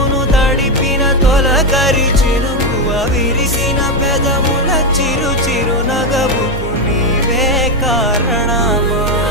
మనసును తడిపిన తొలకరి చినుకువ విరిసిన పెదముల చిరు చిరు నగవుకు నీవే కారణమా.